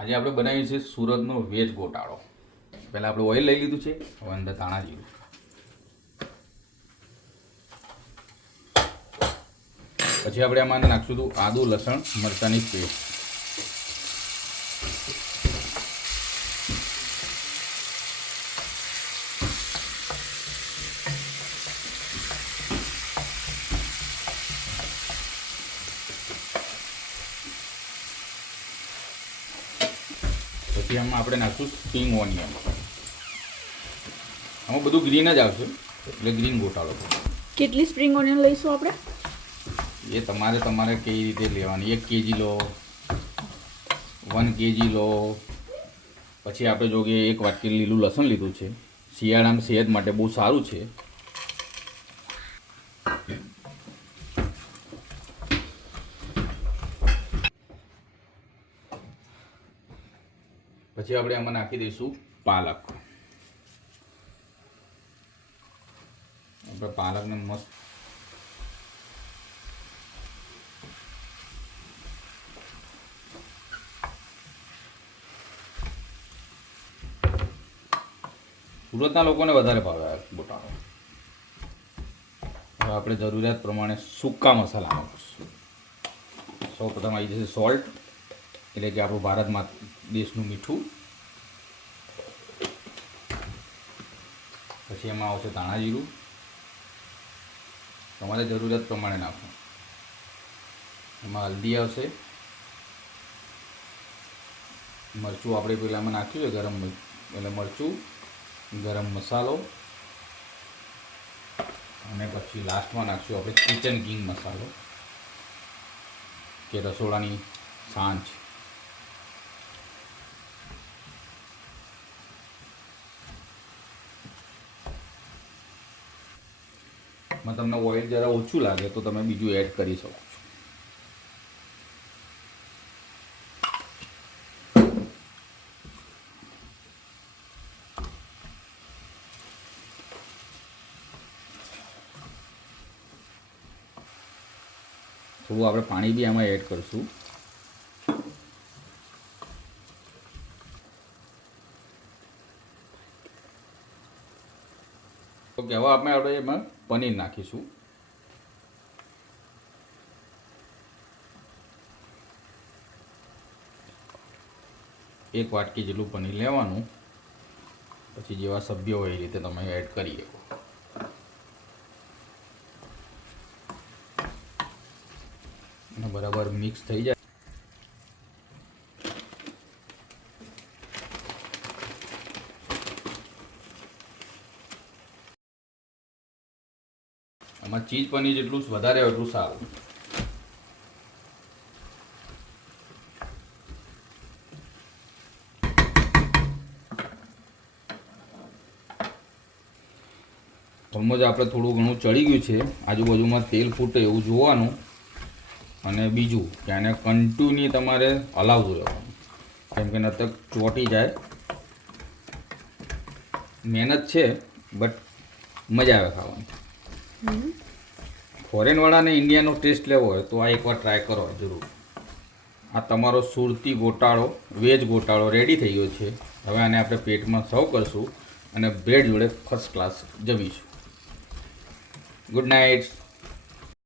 આજે આપણે બનાવીએ છીએ સુરતનો વેજ ગોટાળો. પહેલાં આપણે ઓઇલ લઈ લીધું છે, હવે અંદર ધાણા જીરું, પછી આપણે આમાં નાખશું હતું આદુ લસણ મરચાંની પેસ્ટ, પછી આમાં આપણે નાખશું સ્પ્રિંગ ઓનિયન. આમાં બધું ગ્રીન જ આવશે એટલે ગ્રીન ગોટાળો. કેટલી સ્પ્રિંગ ઓનિયન લઈશું આપણે? એ તમારે કઈ રીતે લેવાની, 1 kg લો, 1 kg લો. પછી આપણે જો કે 1 વાટકી લીલું લસણ લીધું છે, શિયાળામાં સેહત માટે બહુ સારું છે. પછી આપણે આમાં નાખી દઈશું પાલક. આપણે પાલકને મસ્ત સુરતના લોકોને વધારે ભાવે ગોટાળો. હવે આપણે જરૂરિયાત પ્રમાણે સૂકા મસાલા નાખીશું. સૌપ્રથમ આવી જશે સોલ્ટ, એટલે કે આપણું ભારતમાં દેશનું મીઠું. પછી એમાં આવશે ધાણા જીરું, તમારે જરૂરિયાત પ્રમાણે નાખો. એમાં હલ્દી આવશે, મરચું આપણે પહેલાંમાં નાખ્યું છે ગરમ, એટલે મરચું, ગરમ મસાલો, અને પછી લાસ્ટમાં નાખશું આપણે કિચન કિંગ મસાલો કે રસોડાની સાંજ. માં તમને ઓઇલ જરા ઓછું લાગે તો તમે બીજું એડ કરી શકો છો. થોડું આપણે પાણી બી આમાં એડ કરીશું. ઓકે, હવે આપણે એમાં પનીર નાખીશું. એક વાટકી જેટલું પનીર લેવાનું, પછી જેવા સભ્યો હોય એ રીતે તમે એડ કરી શકો. અને બરાબર મિક્સ થઈ જાય. આમાં ચીઝ પનીર જેટલું વધારે હોય એટલું સારું. ઓલમોસ્ટ આપણે થોડું ઘણું ચડી ગયું છે, આજુબાજુમાં તેલ ફૂટે એવું જોવાનું. અને બીજું કે આને કન્ટિન્યુ તમારે હલાવતું રહેવાનું, કેમ કે નતર ચોંટી જાય. મહેનત છે બટ મજા આવે ખાવાની. ફોરેનવાળાને ઇન્ડિયાનો ટેસ્ટ લેવો હોય તો આ એકવાર ટ્રાય કરો જરૂર. આ તમારો સુરતી ગોટાળો, વેજ ગોટાળો રેડી થઈ ગયો છે. હવે આને આપણે પેટમાં સર્વ કરશું અને બ્રેડ જોડે ફર્સ્ટ ક્લાસ જમીશું. Good night.